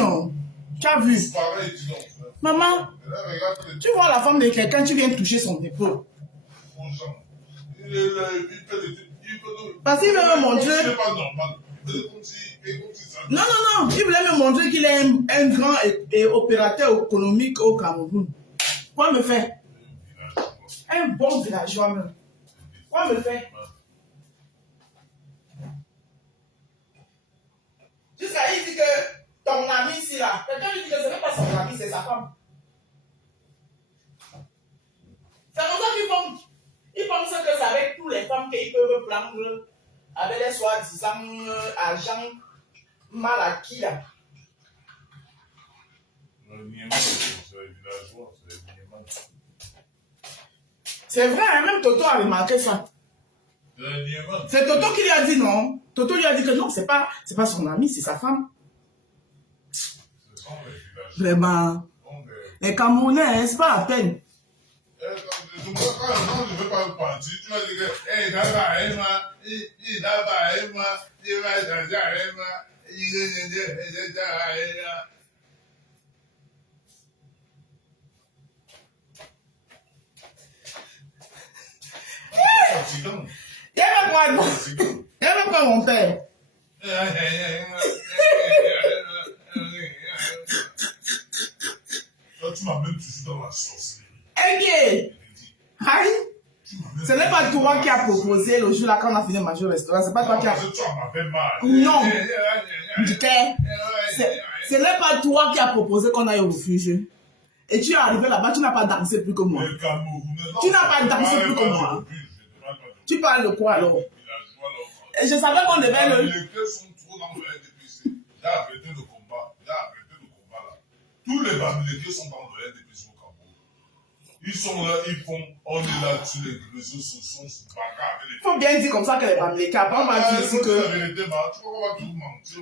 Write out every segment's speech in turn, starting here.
non. Tu as vu. Maman, tu vois la femme de quelqu'un, tu viens toucher son épaule. Parce qu'il veut me montrer. Non, non, non. Il voulait me montrer qu'il est un grand opérateur économique au Cameroun. Quoi me fait? Un bon villageois même. Quoi me fait? Jusqu'à il dit que ton ami ici là, quelqu'un lui dit que ce n'est pas son ami, c'est sa femme. C'est comme ça qu'ils font. Ils pensent que c'est avec toutes les femmes qu'ils peuvent prendre avec les soi-disant agents mal acquis là. C'est vrai, hein, même Toto a remarqué ça. C'est Toto qui lui a dit non. Toto lui a dit que non, c'est pas son ami, c'est sa femme. Vraiment. Les Camerounais, hein, c'est pas la peine. Quand je ne veux pas partir, tu vas dire que, hey, Il y avait quoi mon père? Tu m'as même touché dans la sorcellerie. Aïe! Aïe! Ce n'est pas toi qui as proposé le jour là quand on a fini de manger au restaurant. C'est pas toi qui as. Non! Ce n'est pas toi qui as proposé qu'on aille au refuge. Et tu es arrivé là-bas, tu n'as pas dansé plus que moi. Tu n'as pas dansé plus que moi. Tu parles de quoi alors? Et je savais qu'on devait le. Les clés sont trop dans le RDPC. J'ai arrêté le combat. Là. Tous les Bamileke sont dans le RDPC au Cameroun. Ils sont là, ils font. On est là sur les réseaux sociaux, on se bagarre. Il faut bien dire comme ça que les Bamileke. Après, on va dire ici que.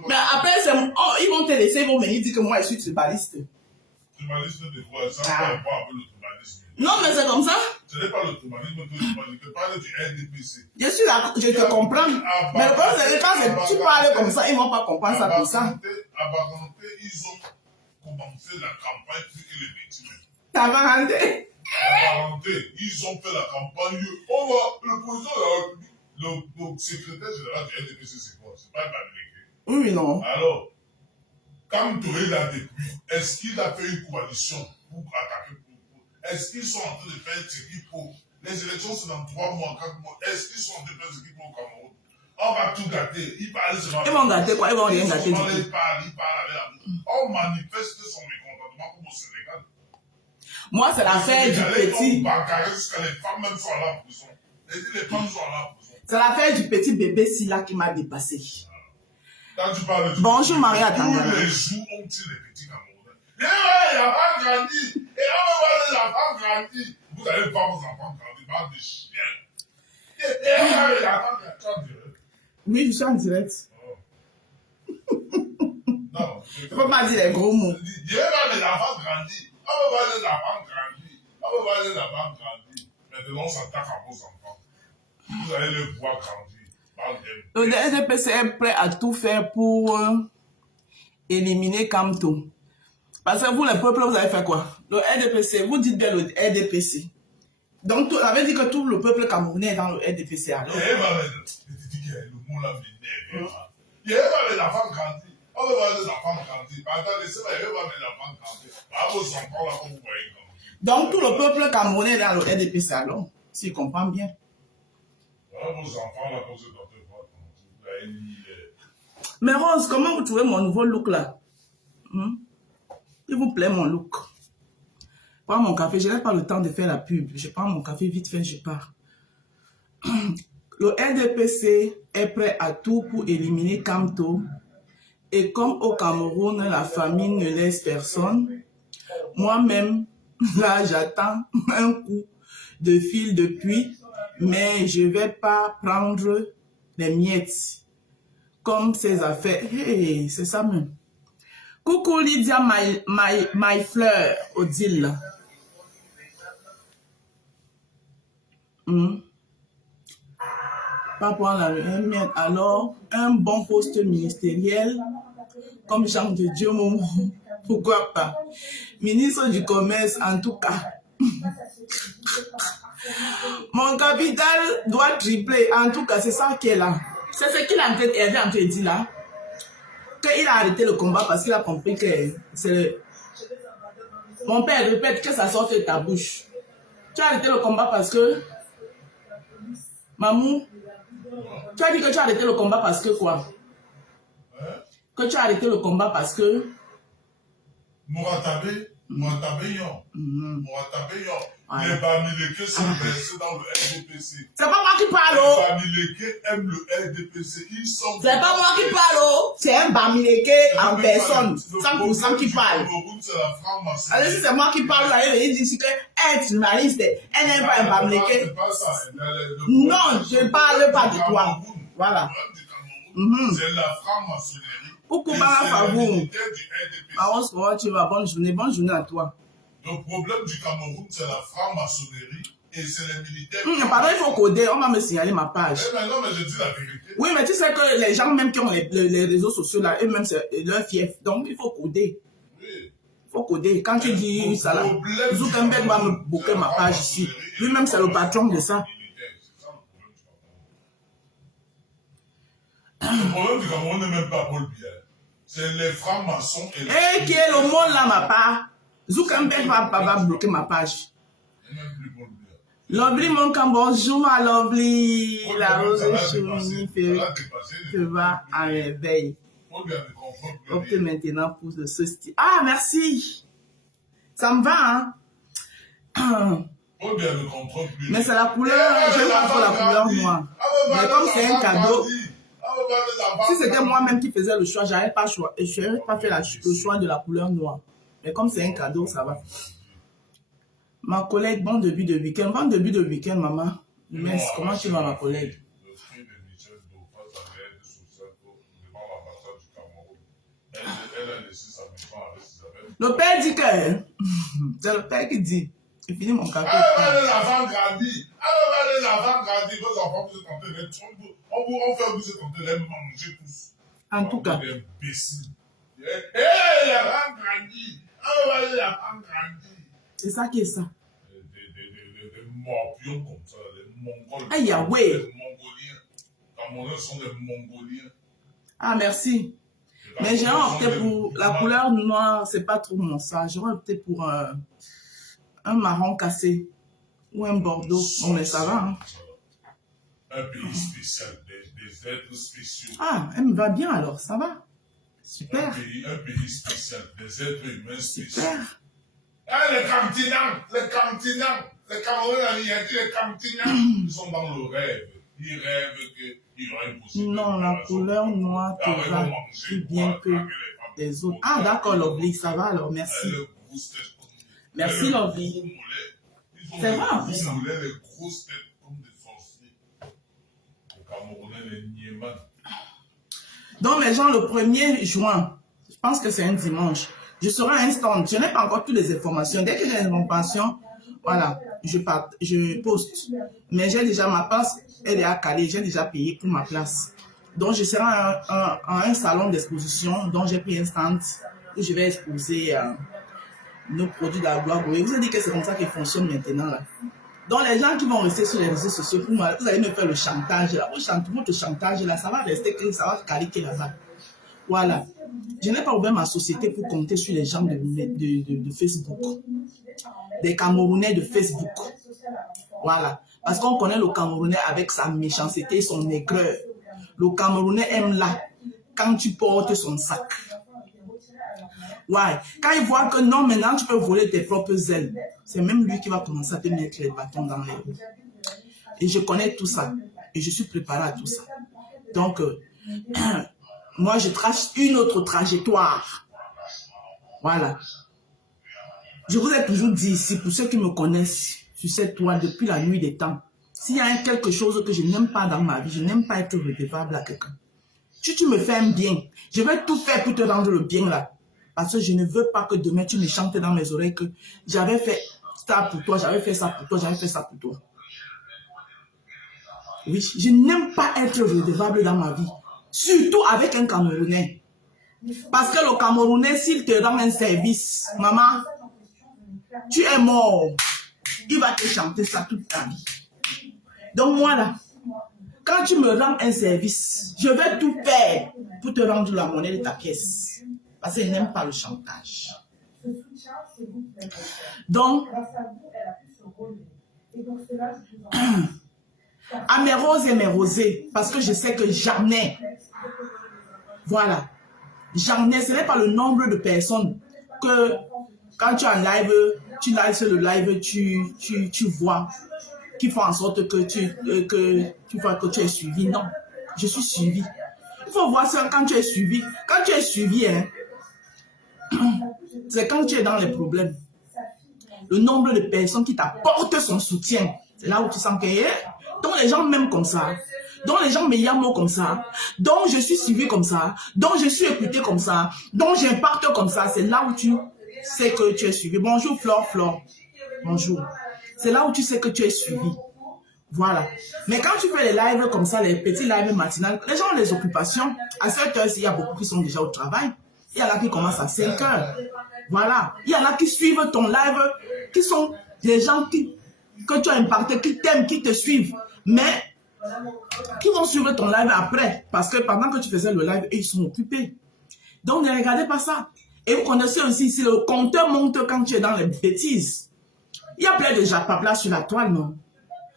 Mais après, ils vont te laisser, ils vont venir dire que moi je suis tribaliste. Tribaliste de quoi? Ça n'a pas à voir avec le tribalisme. Non, mais c'est comme ça. Ce n'est pas le tribalisme que je te parle du RDPC. Je suis là, je te comprends. Mais le problème, c'est que quand tu parles comme ça, ils ne vont pas comprendre ça comme ça. À Baganté, ils ont commencé la campagne pour les métiers. À Baganté? À Baganté, ils ont fait la campagne. Le président de la République, le secrétaire général du RDPC, c'est quoi? C'est pas un Bamileke. Oui, non. Alors, quand Touré l'a depuis, est-ce qu'il a fait une coalition pour attaquer? Est-ce qu'ils sont en train de faire ce qu'il faut? Les élections, c'est dans 3 mois, 4 mois. Est-ce qu'ils sont en train de faire ce qu'il faut au Cameroun? On va tout gâter. Ils parlent seulement. Ils vont gâter quoi? Ils vont rien gâter du tout. Ils parlent avec la bouche. On manifeste son mécontentement comme au Sénégal. Moi, c'est l'affaire du petit. Les femmes même sont là en prison. Les femmes sont là en prison. C'est l'affaire du petit bébé Silla qui m'a dépassé. Quand tu parles de bonjour Maria Tangana. Tous les jours, on tire les petits Camerounais. Il a pas grandi. Et on va voir les enfants grandir. Vous allez voir vos enfants grandir, bande de chiens. Et la femme grandit. Oui, je suis en direct. Non. Il ne faut pas dire les gros mots. Dieu va les enfants grandir. On va voir les enfants grandir. On va voir les enfants grandir. Maintenant, on s'attaque à vos enfants. Vous allez les voir grandir. Le RDPC est prêt à tout faire pour éliminer Kamto. Parce que vous, les peuples, vous avez fait quoi? Le RDPC, vous dites bien le RDPC. Donc, ça veut dire que tout le peuple camerounais est dans le RDPC. Alors. Le mot là m'énerve. Il va les enfants grandir. On va voir les enfants grandir. Attends, laissez-moi, il va voir les enfants grandir. Vos enfants là, vous voyez grandir. Donc, tout le peuple camerounais est dans le RDPC. Alors, s'il comprend bien. Vos enfants là, comme c'est dans le voir. Mais Rose, comment vous trouvez mon nouveau look là? Il vous plaît mon look? Prends mon café, je n'ai pas le temps de faire la pub. Je prends mon café vite fait, je pars. Le RDPC est prêt à tout pour éliminer Kamto. Et comme au Cameroun, la famine ne laisse personne, moi-même, là, j'attends un coup de fil depuis, mais je ne vais pas prendre les miettes comme ces affaires. Hey, c'est ça même. Coucou Lydia, my fleur, Odile. Pas prendre la miette. Alors, un bon poste ministériel comme Jean de Dieu, Momo. Pourquoi pas? Ministre du Commerce, en tout cas. Mon capital doit tripler. En tout cas, c'est ça qui est là. C'est ce qu'il a en train de dire là. Qu'il a arrêté le combat parce qu'il a compris que c'est... Mon père, répète que ça sorte de ta bouche. Tu as arrêté le combat parce que... Mamou, tu as dit que tu as arrêté le combat parce que quoi? Que tu as arrêté le combat parce que... Mouratabé, les Bamileke sont versés dans le RDPC. C'est pas moi qui parle. Les Bamileke aiment le RDPC. C'est pas moi qui parle. C'est un Bamileke en personne. 100% qui parle. Alors si c'est moi qui parle, il dit que être journaliste, elle n'est pas un Bamileke. Non, je ne parle pas de toi. Voilà. C'est la franc-maçonnerie. Coucou, Barafavou. Tu vas, bonne journée à toi. Le problème du Cameroun, c'est la franc-maçonnerie et c'est les militaires. Pardon, il faut coder, on va me signaler ma page. Non, mais je dis la vérité. Oui, mais tu sais que les gens même qui ont les réseaux sociaux là, eux-mêmes, c'est leur fief. Donc, il faut coder. Oui. Il faut coder. Quand tu dis ça là, Zuckerberg va me booker ma page ici. Lui-même, c'est le patron de ça. Le problème du Cameroun n'est même pas Paul Biya. C'est les francs-maçons et les... qui est le monde là, ma part? Zuckerberg va bloquer ma page. Lovely, mon camp, bonjour ma Lovely. La rose cheminée te va à réveil. Opte maintenant pour ce style. Ah, merci. Ça me va, hein? Mais c'est la couleur, j'aime pas trop la couleur noire. Mais comme c'est un cadeau, si c'était moi-même qui faisais le choix, je n'aurais pas fait le choix de la couleur noire. Mais comme c'est un cadeau, ça va. Ma collègue, bon début de week-end. Bon début de week-end, maman. Mais comment tu vas, ma collègue? Le père dit que... C'est le père qui dit. J'ai fini mon café. L'enfant grandit. L'enfant grandit. Vos enfants, vous êtes en train de... On fait vous êtes en train de manger tous. En tout cas. L'enfant grandit. L'enfant grandit. C'est ça qui est ça. Des morpions comme ça, des Mongols. Aïe, ouais. Les Mongoliens. Camerounais sont des Mongoliens. Ah, merci. Mais j'ai opté pour la couleur noire, c'est pas trop mon ça. J'aurais opté pour un marron cassé ou un bordeaux. Bon, mais ça va. Hein. Un pays spécial, des êtres spéciaux. Ah, elle me va bien alors, ça va. Super. Un pays spécial, des êtres humains spéciaux. Super. Ah, les Camerounais, les Camerounais, ils sont dans le rêve. Ils rêvent qu'il y aura une possibilité. Non, la couleur noire te va plus bien que les autres. Ah, d'accord, Lovely, ça va alors, merci. Merci, Lovely. C'est vrai en plus. Les grosses têtes comme des sorciers. Les Camerounais, les Niéman. Donc, les gens, le 1er juin, je pense que c'est un dimanche, je serai à un stand. Je n'ai pas encore toutes les informations. Dès que j'ai les informations, voilà, je poste. Mais j'ai déjà ma place, elle est à Calais, j'ai déjà payé pour ma place. Donc, je serai à un salon d'exposition dont j'ai pris un stand où je vais exposer nos produits d'Agua. Vous avez dit que c'est comme ça qu'ils fonctionnent maintenant là. Donc, les gens qui vont rester sur les réseaux sociaux, pour moi, vous allez me faire le chantage là. Votre chantage là, ça va rester, ça va caliquer là-bas. Voilà. Je n'ai pas ouvert ma société pour compter sur les gens de Facebook. Des Camerounais de Facebook. Voilà. Parce qu'on connaît le Camerounais avec sa méchanceté, son aigreur. Le Camerounais aime là quand tu portes son sac. Ouais. Quand il voit que non, maintenant tu peux voler tes propres ailes, c'est même lui qui va commencer à te mettre les bâtons dans les roues. Et je connais tout ça. Et je suis préparé à tout ça. Donc, moi, je trace une autre trajectoire. Voilà. Je vous ai toujours dit ici, pour ceux qui me connaissent sur cette toile depuis la nuit des temps, s'il y a quelque chose que je n'aime pas dans ma vie, je n'aime pas être redevable à quelqu'un. Si tu me fais un bien, je vais tout faire pour te rendre le bien là. Parce que je ne veux pas que demain tu me chantes dans mes oreilles que j'avais fait ça pour toi, j'avais fait ça pour toi, j'avais fait ça pour toi. Oui, je n'aime pas être redevable dans ma vie. Surtout avec un Camerounais. Parce que le Camerounais, s'il te rend un service, maman, tu es mort. Il va te chanter ça toute ta vie. Donc moi là, quand tu me rends un service, je vais tout faire pour te rendre la monnaie de ta pièce. Parce qu'il n'aime pas le chantage. Donc, à mes roses et mes rosés, parce que je sais que jamais, voilà, jamais, ce n'est pas le nombre de personnes que quand tu es en live, tu lives sur le live, tu vois, qui font en sorte que tu vois que tu es suivi. Non, je suis suivi. Il faut voir ça quand tu es suivi. Quand tu es suivi, hein, c'est quand tu es dans les problèmes. Le nombre de personnes qui t'apportent son soutien, c'est là où tu sens que, donc les gens m'aiment comme ça, donc les gens me yamment comme ça, donc je suis suivi comme ça, donc je suis écouté comme ça, donc j'impacte comme ça, c'est là où tu sais que tu es suivi. Bonjour Flore. Bonjour. C'est là où tu sais que tu es suivi. Voilà. Mais quand tu fais les lives comme ça, les petits lives matinales, les gens ont les occupations. À 7 heures, il y a beaucoup qui sont déjà au travail. Il y en a qui commencent à 5 heures. Voilà. Il y en a qui suivent ton live, qui sont des gens que tu as impacté, qui t'aiment, qui te suivent. Mais qui vont suivre ton live après. Parce que pendant que tu faisais le live, ils sont occupés. Donc ne regardez pas ça. Et vous connaissez aussi ici, le compteur monte quand tu es dans les bêtises. Il y a plein de japaplas sur la toile, non?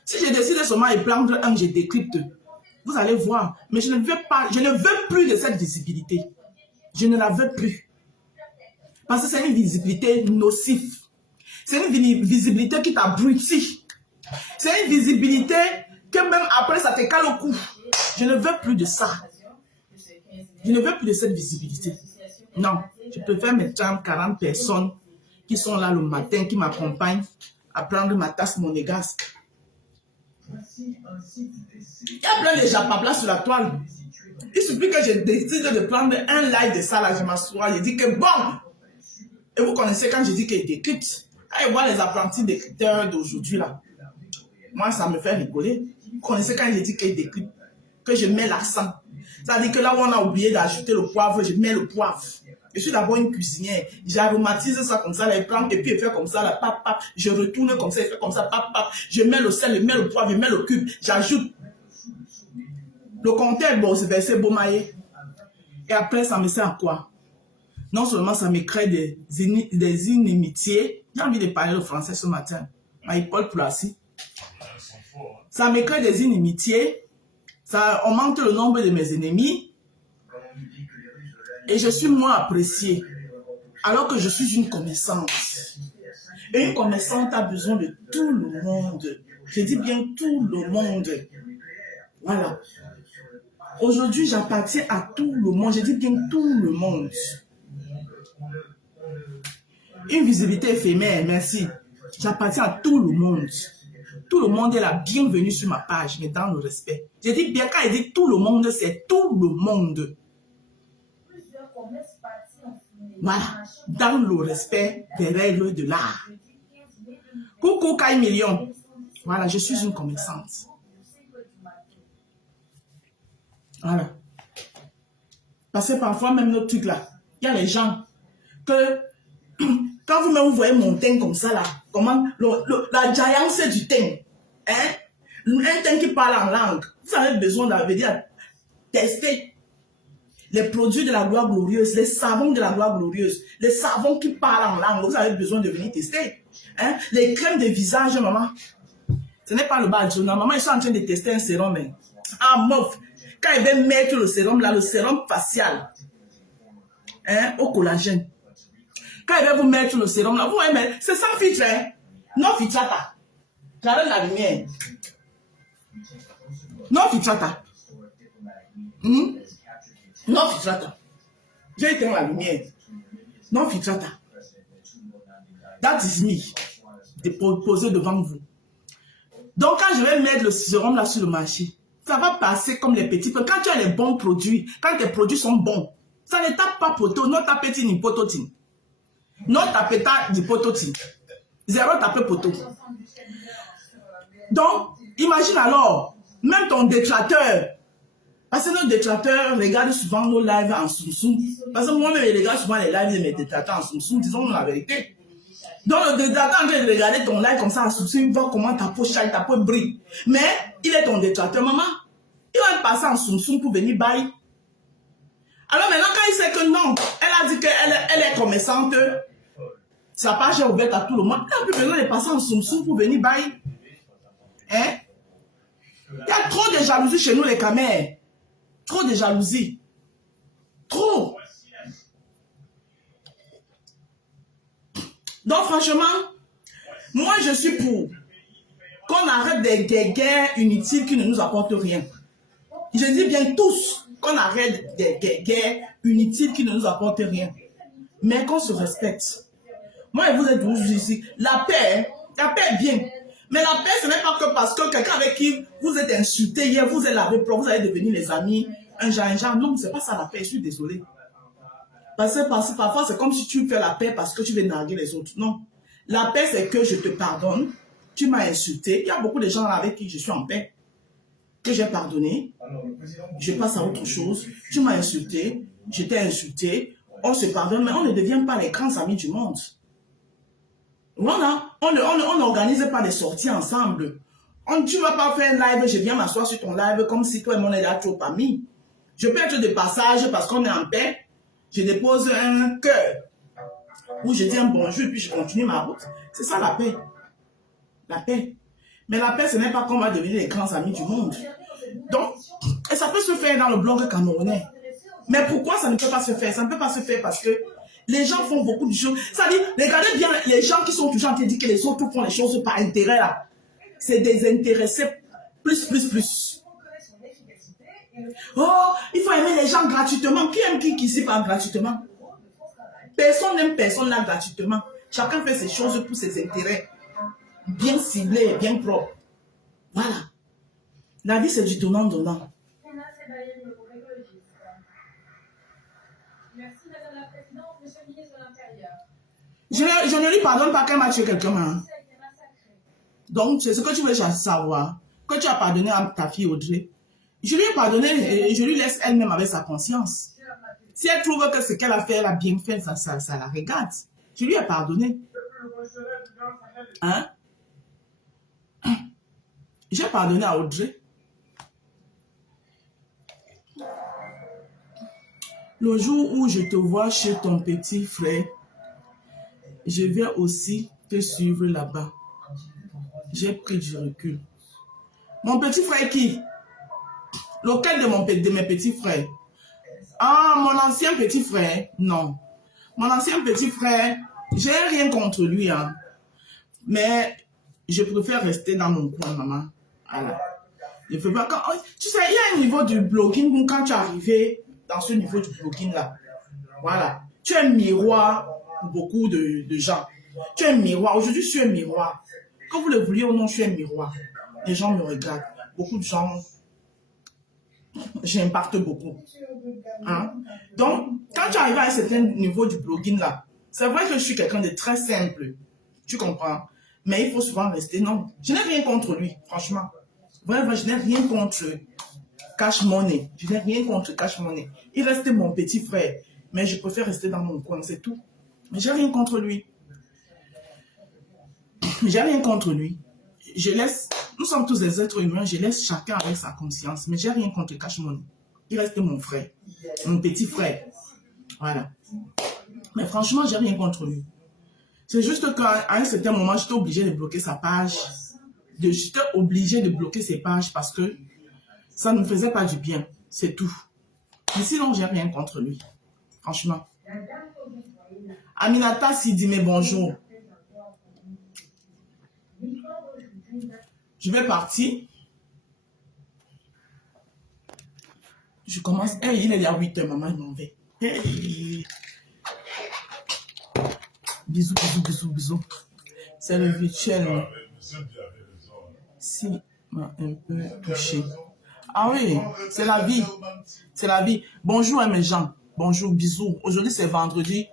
Si je décide seulement de prendre un, je décrypte. Vous allez voir. Mais je ne veux plus de cette visibilité. Je ne la veux plus. Parce que c'est une visibilité nocive. C'est une visibilité qui t'abrutit. C'est une visibilité que même après, ça te cale au cou. Je ne veux plus de ça. Je ne veux plus de cette visibilité. Non. Je préfère mes 30, 40 personnes qui sont là le matin, qui m'accompagnent à prendre ma tasse monégasque. Il y a plein de japaplas sur la toile. Il suffit que je décide de prendre un live de ça, là, je m'assois, je dis que bon. Et vous connaissez quand je dis qu'il décrypte. Quand je vois les apprentis décrypteurs d'aujourd'hui, là, moi, ça me fait rigoler. Vous connaissez quand je dis qu'il décrypte, que je mets l'accent. C'est-à-dire que là où on a oublié d'ajouter le poivre, je mets le poivre. Je suis d'abord une cuisinière. J'aromatise ça comme ça, là, et puis je fais comme ça, là, pap, pap. Je retourne comme ça, je fais comme ça, pap, pap. Je mets le sel, je mets le poivre, je mets le cube, j'ajoute. Le compteur, bon, c'est versé Beaumaillé. Et après, ça me sert à quoi? Non seulement ça me crée des inimitiés. J'ai envie de parler le français ce matin. Marie-Paul Plassi. Ça me crée des inimitiés. Ça augmente le nombre de mes ennemis. Et je suis moins appréciée. Alors que je suis une commerçante. Et une commerçante a besoin de tout le monde. Je dis bien tout le monde. Voilà. Aujourd'hui, j'appartiens à tout le monde. Je dis bien tout le monde. Une visibilité éphémère, merci. J'appartiens à tout le monde. Tout le monde est la bienvenue sur ma page, mais dans le respect. Je dis bien, quand il dit tout le monde, c'est tout le monde. Voilà, dans le respect des règles de l'art. Coucou Kai Million. Voilà, je suis une commerçante. Voilà. Parce que parfois, même notre truc là, il y a les gens que, quand vous-même vous voyez mon teint comme ça là, comment, la giance du teint, hein, un teint qui parle en langue, vous avez besoin de tester les produits de la gloire glorieuse, les savons de la gloire glorieuse, les savons qui parlent en langue, vous avez besoin de venir tester. Hein? Les crèmes de visage, maman, ce n'est pas le bas de maman, ils sont en train de tester un sérum, mais, ah, meuf, quand ils veulent mettre le sérum là, le sérum facial, hein, au collagène, quand ils veulent vous mettre le sérum là, vous voyez, mais c'est sans filtre, hein, non filtrata, j'arrête la lumière, non filtrata, non filtrata, j'ai éteint la lumière, non filtrata, that is me, déposé devant vous. Donc quand je vais mettre le sérum là sur le marché, ça va passer comme les petits. Quand tu as les bons produits, quand tes produits sont bons, ça ne tape pas poteau, non tapeti ni pototine. Non tapeta ni pototine. Zéro tapé poteau. Donc, imagine alors, même ton détracteur, Parce que nos détracteurs regardent souvent nos lives en Samsung. Parce que moi-même, je regarde souvent les lives de mes détracteurs en Samsung, disons la vérité. Donc, le détracteur en train de regarder ton live comme ça en Samsung, il voit comment ta peau chaille, ta peau brille. Mais, il est ton détracteur, maman. Il va passer en Samsung pour venir bailler. Alors maintenant, quand il sait que non, elle a dit qu'elle est commerçante, sa page est ouverte à tout le monde, il n'a plus besoin de passer en Samsung pour venir bailler. Hein? Il y a trop de jalousie chez nous, les camères. Trop de jalousie. Trop. Donc, franchement, moi, je suis pour qu'on arrête des guerres inutiles qui ne nous apportent rien. Je dis bien tous qu'on arrête des guerres inutiles qui ne nous apportent rien. Mais qu'on se respecte. Moi, et vous êtes tous ici. La paix est bien. Mais la paix, ce n'est pas que parce que quelqu'un avec qui vous êtes insulté hier, vous êtes la réproche, vous allez devenir les amis, un genre. Non, c'est pas ça la paix, je suis désolée. Parce que parfois, c'est comme si tu fais la paix parce que tu veux narguer les autres. Non. La paix, c'est que je te pardonne. Tu m'as insulté. Il y a beaucoup de gens avec qui je suis en paix. Que j'ai pardonné. Je passe à autre chose. Tu m'as insulté. Je t'ai insulté. On se pardonne, mais on ne devient pas les grands amis du monde. Voilà. On n'organise pas des sorties ensemble. Tu ne vas pas faire un live, je viens m'asseoir sur ton live comme si toi et moi on est là trop amis. Je peux être de passage parce qu'on est en paix. Je dépose un cœur où je dis un bonjour et puis je continue ma route. C'est ça la paix. La paix. Mais la paix, ce n'est pas qu'on va devenir les grands amis du monde. Donc, et ça peut se faire dans le blog camerounais. Mais pourquoi ça ne peut pas se faire? Ça ne peut pas se faire parce que les gens font beaucoup de choses. Ça dit, regardez bien les gens qui sont toujours en train de dire que les autres font les choses par intérêt là. C'est désintéressé plus. Oh, il faut aimer les gens gratuitement. Qui aime qui ici par gratuitement? Personne n'aime personne là gratuitement. Chacun fait ses choses pour ses intérêts. Bien ciblés, bien propres. Voilà. La vie, c'est du donnant-donnant. Merci, Madame la Présidente, Monsieur le ministre de l'Intérieur. Je ne lui pardonne pas qu'elle m'a tué quelqu'un. Hein. Donc, c'est ce que tu veux savoir. Que tu as pardonné à ta fille Audrey. Je lui ai pardonné et je lui laisse elle-même avec sa conscience. Si elle trouve que ce qu'elle a fait, elle a bien fait, ça la regarde. Je lui ai pardonné. Hein? J'ai pardonné à Audrey. Le jour où je te vois chez ton petit frère, je vais aussi te suivre là-bas. J'ai pris du recul. Mon petit frère qui? Lequel de mes petits frères? Ah, mon ancien petit frère? Non. Mon ancien petit frère, j'ai rien contre lui. Hein. Mais je préfère rester dans mon coin, maman. Voilà. Je peux pas... tu sais, il y a un niveau du blogging quand tu es arrivé dans ce niveau du blogging là. Voilà. Tu es un miroir pour beaucoup de gens. Tu es un miroir. Aujourd'hui, je suis un miroir. Que vous le vouliez ou non, je suis un miroir. Les gens me regardent. Beaucoup de gens... J'impacte beaucoup. Hein? Donc, quand tu arrives à un certain niveau du blogging là, c'est vrai que je suis quelqu'un de très simple. Tu comprends? Mais il faut souvent rester. Non, je n'ai rien contre lui, franchement. Vraiment, je n'ai rien contre Cash Money. Je n'ai rien contre Cash Money. Il reste mon petit frère. Mais je préfère rester dans mon coin, c'est tout. Mais j'ai rien contre lui. J'ai rien contre lui. Je laisse, nous sommes tous des êtres humains, je laisse chacun avec sa conscience. Mais j'ai rien contre Cash Money. Il reste mon frère, mon petit frère. Voilà. Mais franchement, j'ai rien contre lui. C'est juste qu'à un certain moment, j'étais obligée de bloquer sa page. J'étais obligée de bloquer ses pages parce que ça ne me faisait pas du bien. C'est tout. Mais sinon, j'ai rien contre lui. Franchement. Aminata Sidime, bonjour. Je vais partir. Je commence. Hey, il est à 8 h, maman, il m'en va. Hey. Bisous, bisous, bisous, bisous. C'est le virtuel. Si, m'a un peu touché. Ah oui, c'est la vie. C'est la vie. Bonjour à mes gens. Bonjour, bisous. Aujourd'hui, c'est vendredi.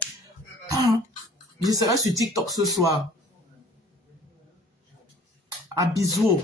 Je serai sur TikTok ce soir. À bisous.